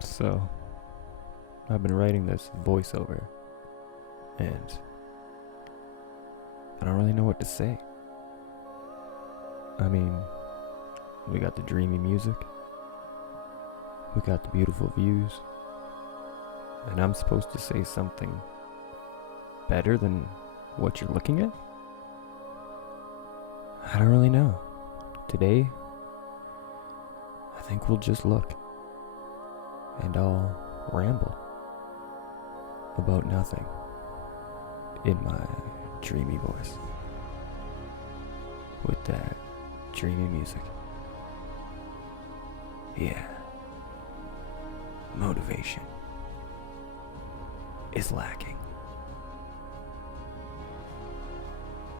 So, I've been writing this voiceover, and I don't really know what to say. I mean, we got the dreamy music, we got the beautiful views, and I'm supposed to say something better than what you're looking at? I don't really know. Today, I think we'll just look, and I'll ramble about nothing in my dreamy voice with that dreamy music. Yeah, motivation is lacking.